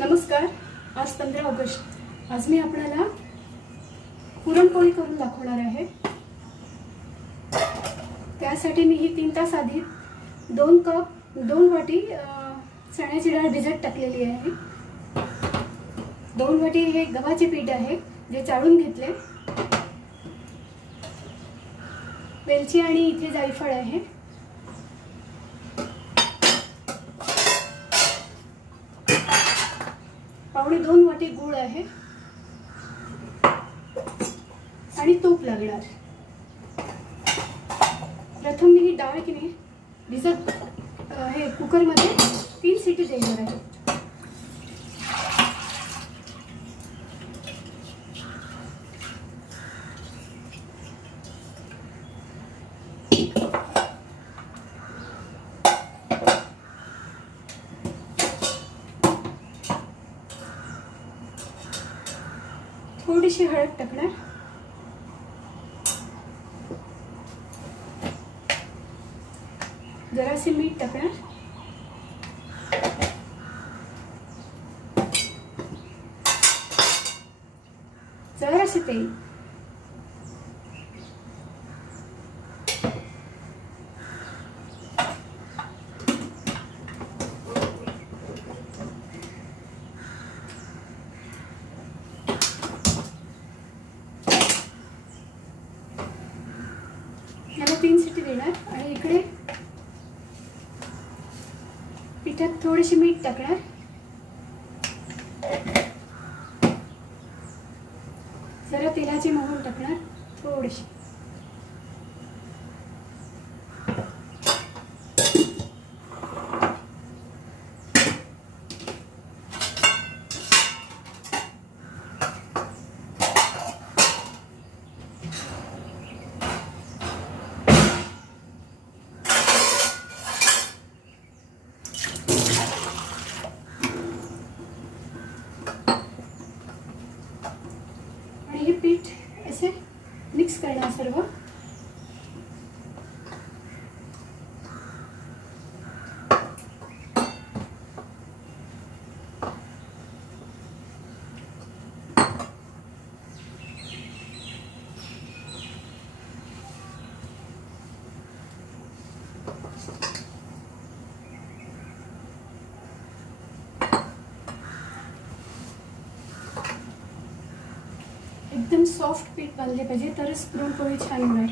नमस्कार. आज 15 ऑगस्ट. आज मी आपल्याला पुरणपोळी करून दाखवणार आहे. त्यासाठी मी ही 3 तास आधी 2 वाटी चण्याची डाळ भिजत टाकलेली आहे. 2 वाटी हे गव्हाचे पीठ आहे जे चाळून घेतले. वेलची आणि इथे जायफळ आहे. पावणे 2 वाटी गूळ आहे आणि तूप लागणार. प्रथम मी ही डाळ की नाही भिजत हे कुकर मध्ये 3 शिटी देणार आहे. थोडीशी हळद टाकणार. जरासे मीठ टाकणार. जरासे तेल. याला 3 शिटी देणार आणि इकडे पिठात थोडीशी मीठ टाकणार. जरा तेलाची मोहन टाकणार थोडीशी. हे पीठ ऐसे मिक्स करना सर्व. एकदम सॉफ्ट पीठ बांधले पाहिजे तरच पुरणपोळी छान होणार.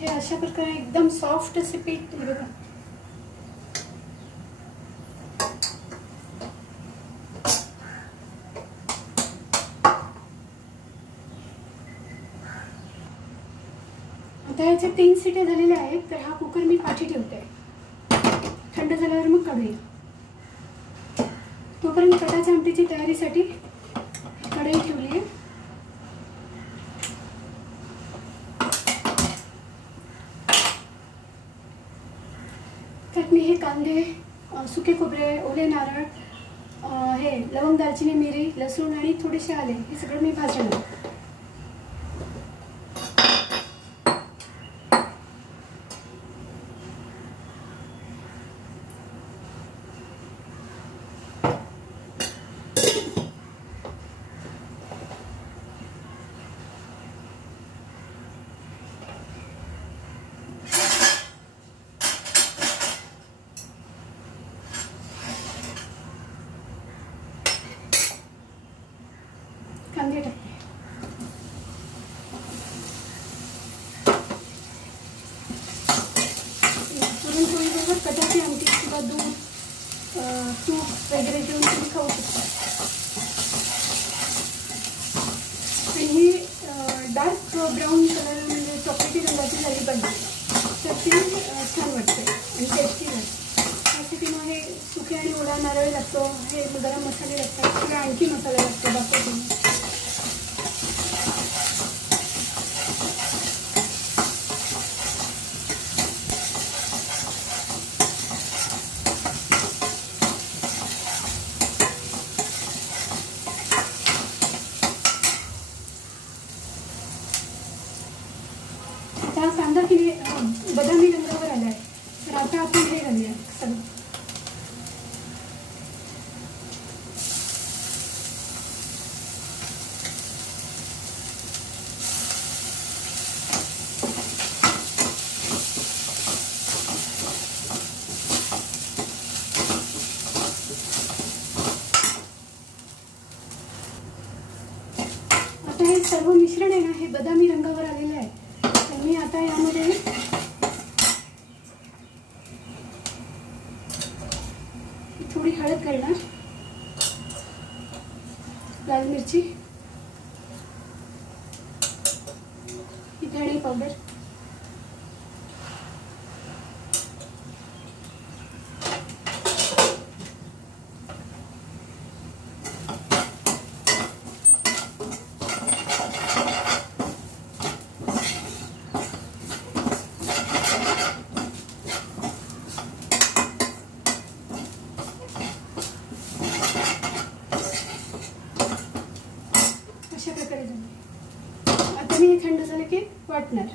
हे अशा प्रकारे एकदम सॉफ्ट असे पीठ बघा. आता याचे 3 शिट्या झालेल्या आहेत तर हा कुकर मी पाठी ठेवते. थंड झाल्यावर मग काढूया. तोपर्यंत कटाच्या आमटीची तयारीसाठी कढई ठेवली आहे. त्यात मी हे कांदे, सुके खोबरे, ओले नारळ, हे लवंग, दालचिनी, मिरी, लसूण आणि थोडेसे आले हे सगळं मी भाजलं. कांदे टाकले. पुरणपोळीबरोबर कटाची आमटी किंवा दूध, तूप वगैरे घेऊन तुम्ही खाऊ शकता. आणि ही डार्क ब्राऊन कलर म्हणजे चॉकलेटी रंगाची झाली पाहिजे तर ती छान वाटते आणि टेस्टी लागते. त्यासाठी मग हे सुके आणि ओला नारळ लागतो, हे गरम मसाले लागतात किंवा आणखी मसाला लागतो दाखवतो. सर्व मिश्रण आहे ना हे बदामी रंगावर आलेलं आहे. तर मी आता यामध्ये थोडी हळद घालणार, लाल मिरची, धणे पावडर, अशा प्रकारे झाले. आता मी हे थंड झाले की वाटणार.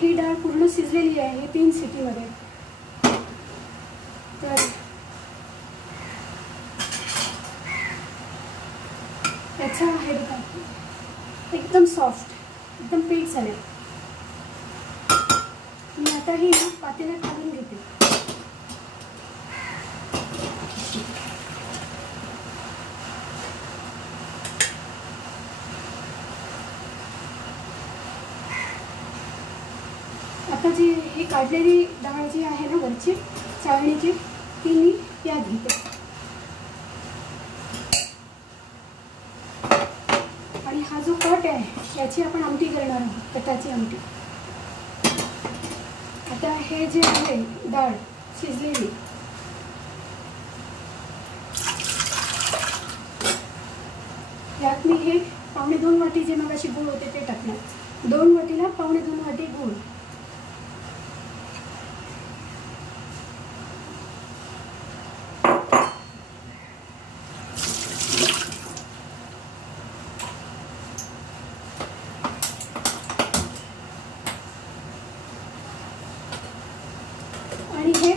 ही डाळ पूर्ण शिजलेली आहे 3 शिटीमध्ये. तर याचा आहे बघा एकदम सॉफ्ट, एकदम पीठ झाले. मी आता ही पातेल्यात काढून घेते. आता जी ही काढलेली डाळ जी आहे ना वरची चाळणीची, ती मी यात घेते. आणि हा जो कट आहे याची आपण आमटी करणार आहोत, कटाची आमटी. आता हे जे आहे डाळ शिजलेली, यात मी हे 1.25 वाटी जे मगाशी गूळ होते ते टाकणार. 2 वाटीला 1.25 वाटी गूळ. आणि हे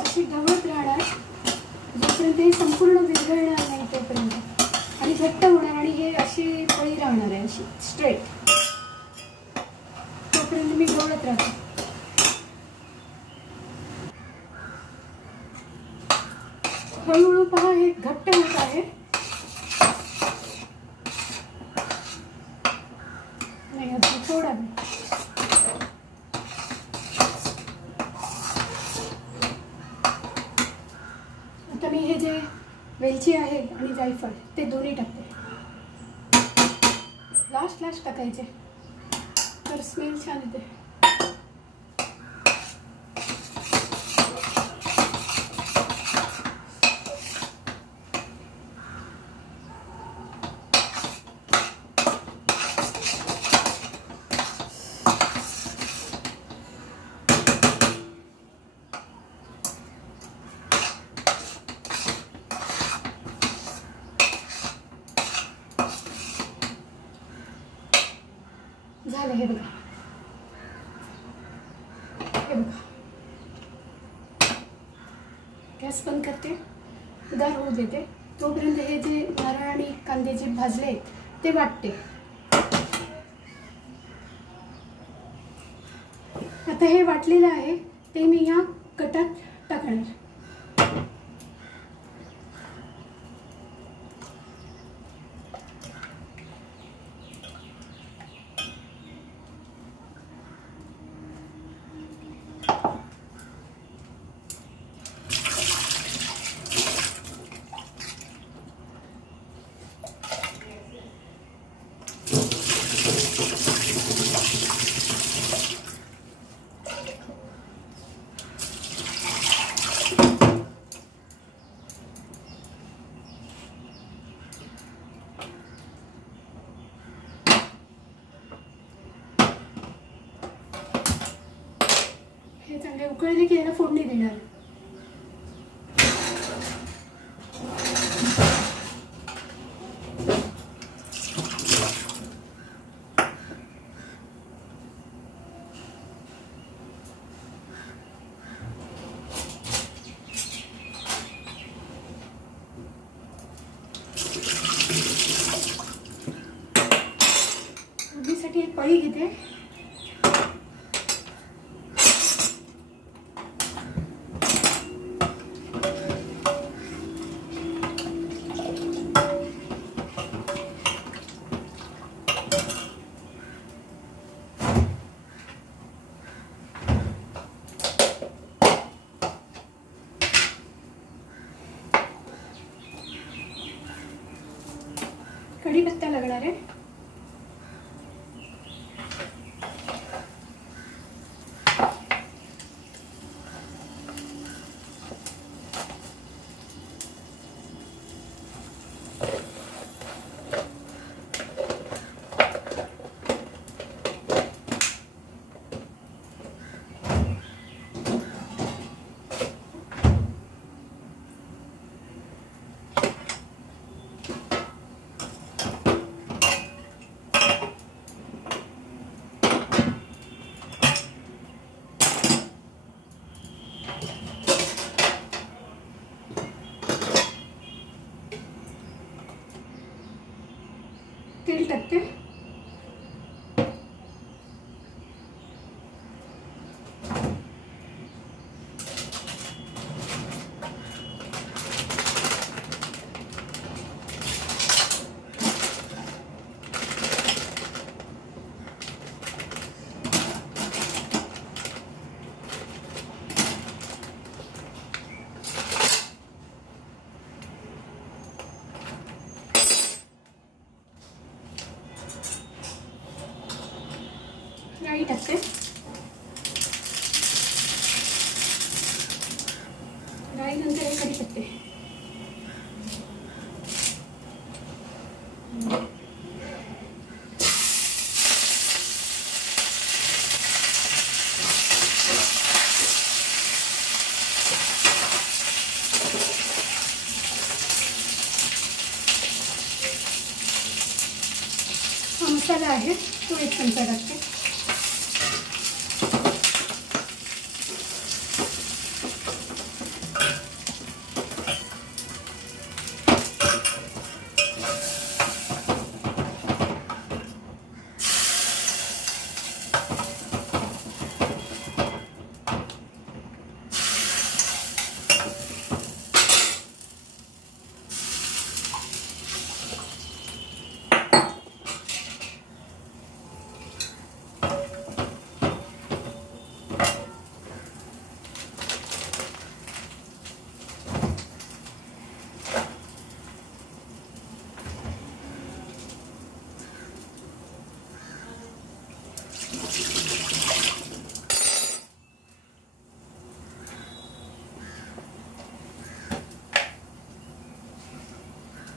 अशी ढवळत राहणार जोपर्यंत हे संपूर्ण विरघळणार नाही तोपर्यंत, आणि घट्ट होणार. आणि हे अशी पळी राहणार आहे अशी स्ट्रेट, तोपर्यंत मी ढवळत राहते. हळूहळू पहा हे घट्ट होत आहे. नाही अजून थोडा. आता मी हे जे वेलची आहे आणि जायफळ ते दोन्ही टाकते. लास्ट टाकायचे तर स्मेल छान येते. झालं. हे बघा, हे बघा. गॅस बंद करते, गार होऊ देते. तोपर्यंत हे जे नारळ आणि कांदे जे भाजले ते वाटते. आता हे वाटलेलं आहे ते मी या कटात टाकणार. हे चांगले उकळले की याला फोडणी देणार. फोडणीसाठी एक पळी घेते. कढीपत्ता लागणार आहे. तेल टाकते. राई टाकते. राई नंतर हे कढीपत्ते. हा मसाला आहे तो 1 चमचा टाकते.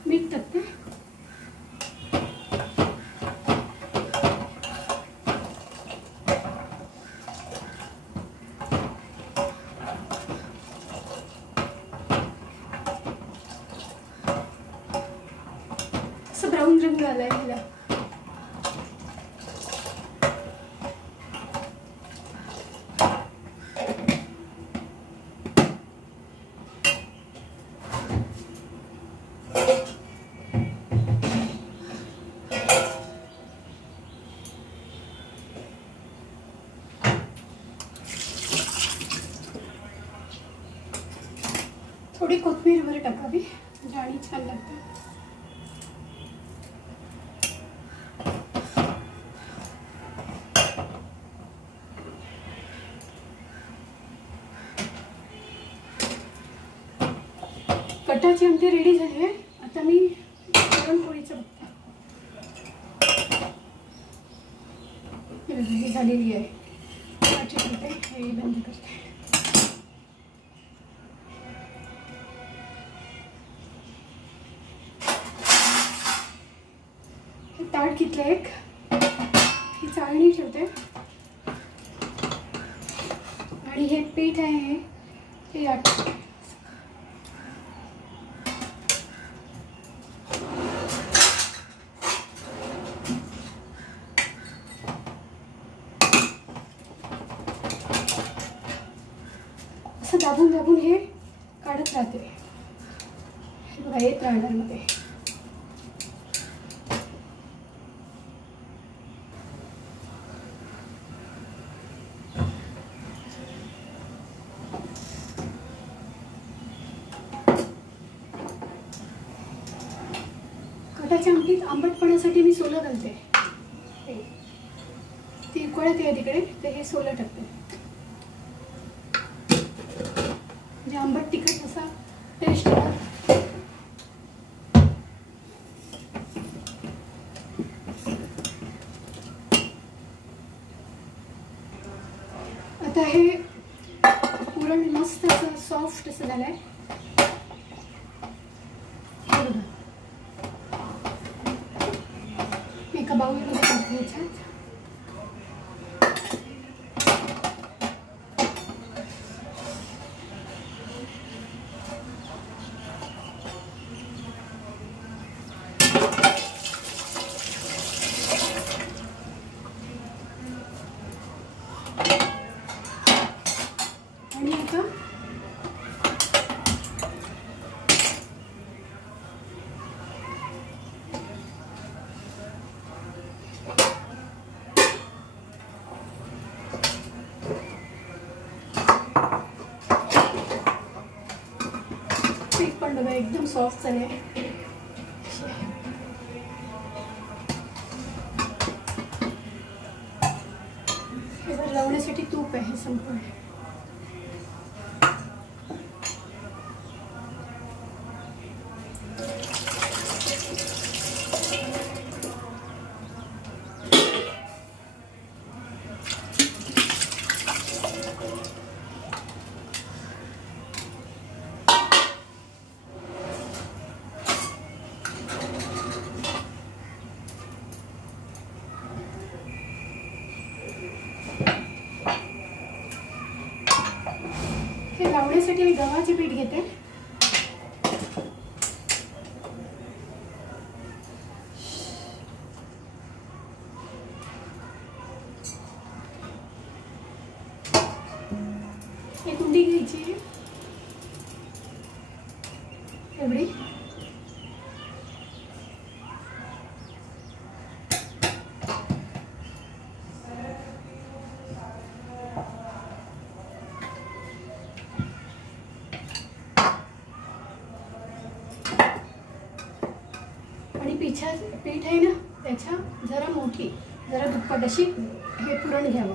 मीठ टाकते. असं ब्राऊन रंग आलाय ह्याला. थोडी कोथिंबीर वर टाकावी म्हणजे आणि छान लागते. कटाची आमटी रेडी झाली आहे. आता मी पुरणपोळीचं बघते. ही झालेली आहे. हे बंद करते. ताट घेतलं एक. ही चाळणी ठेवते आणि हे पीठ आहे हे यात टाकते. असं दाबून दाबून हे काढत राहते. हे बघा येत राहणार मध्ये. कटाच्या आमटीत आंबटपणासाठी मी सोलं घालते. ती उकळत आहे तिकडे तर हे सोलं टाकते. म्हणजे आंबट तिखट असा टेस्ट येणार. आता हे पुरण मस्त असं सॉफ्ट असं झालंय. मी एका बाउलमध्ये टाकते ह्याच्यात. आणि आता पीठ पण बघा एकदम सॉफ्ट झालंय. हे लावण्यासाठी तूप आहे संपूर्ण. हे लावण्यासाठी मी गव्हाचे पीठ घेते. एक उंडी घ्यायची एवढी. आणि पीठ आहे ना त्याच्या जरा मोठी, जरा दुप्पट अशी हे पुरण घ्यावं.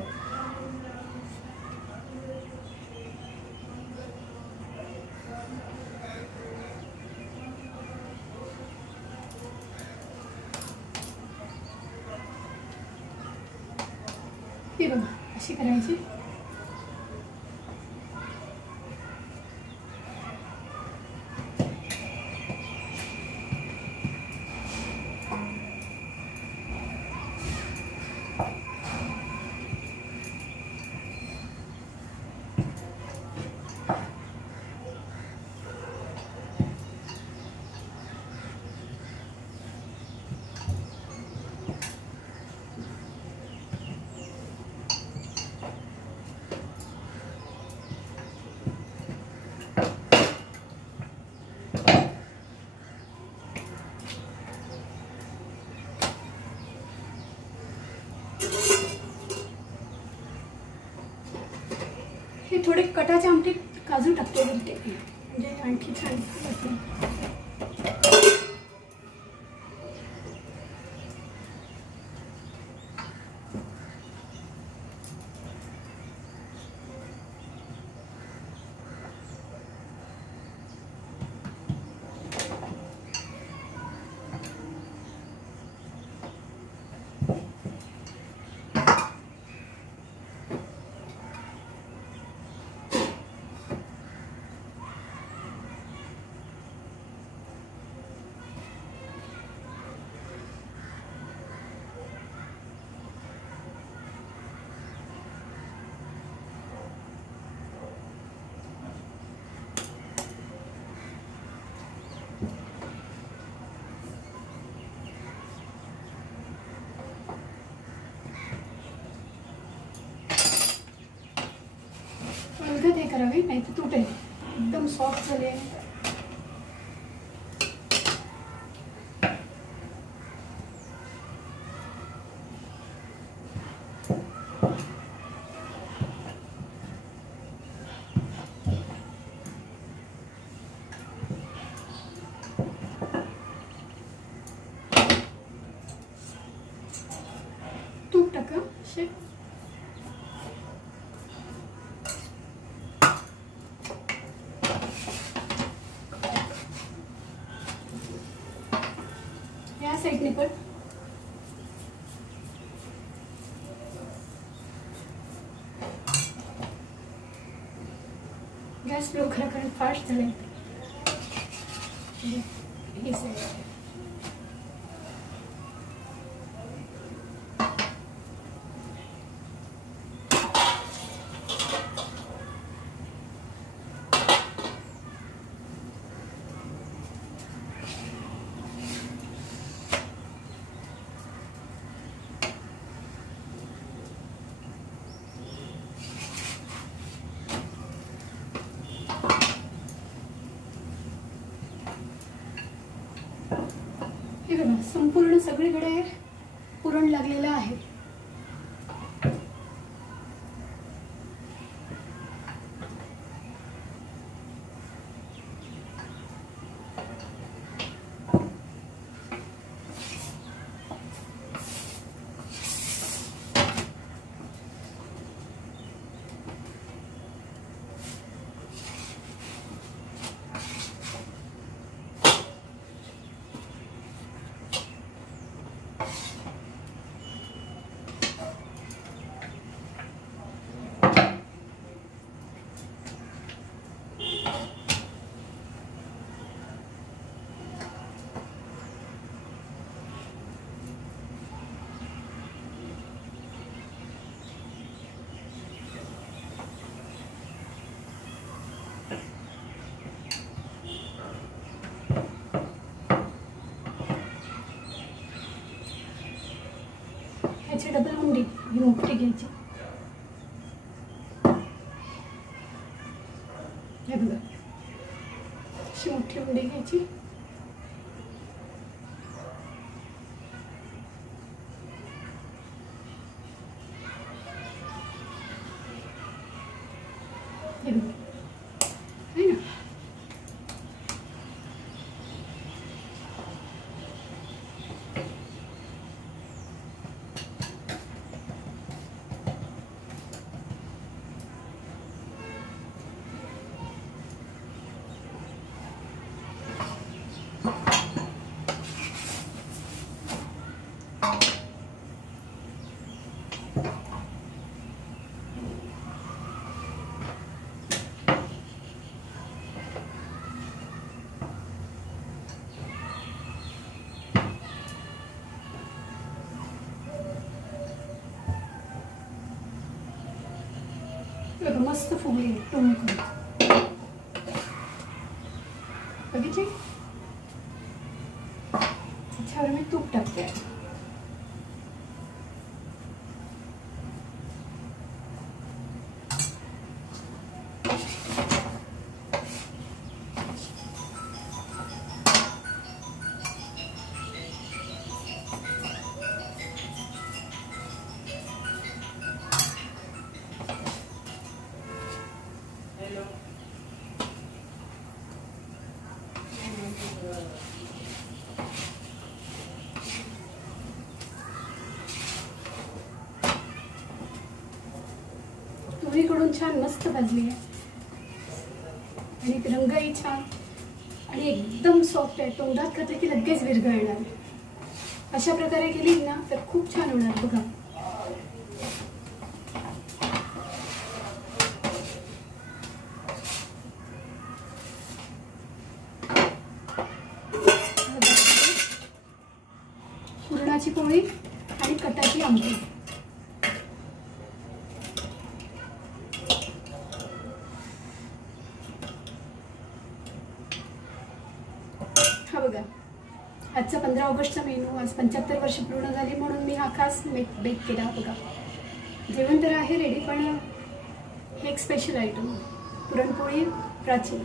ती बघा अशी करायची. हे थोडे कटाच्या आमटीत काजू टाकते बोलते, म्हणजे आणखी छान वाटते. हे करावे नाही तर तुटेल. एकदम सॉफ्ट झाले. तूप टाका. या साईडने पण गॅस स्लो करा कारण फास्ट झाले. ही साईड हे बघा संपूर्ण सगळीकडे पुरण लागलेलं आहे. ह्याची डबल उंडी ही मोठी घ्यायची. हे बघा अशी मोठी उंडी घ्यायची. हे बघा है ना. मस्त फुगली टुमकून बघितली. त्याच्यावर मी तूप टाकते. दोन्हीकडून छान मस्त भाजली आहे आणि रंगही छान आणि एकदम सॉफ्ट आहे. तोंडात घातले की लगेच विरघळणार. अशा प्रकारे केली ना तर खूप छान होणार. बघा पुरणाची पोळी आणि कटाची आमटी. हा बघा आजचा 15 ऑगस्टचा मेनू. आज 75 वर्ष पूर्ण झाली म्हणून मी हा खास बेक केला. बघा जेवण तर आहे रेडी पण हे एक स्पेशल आयटम पुरणपोळी प्राची.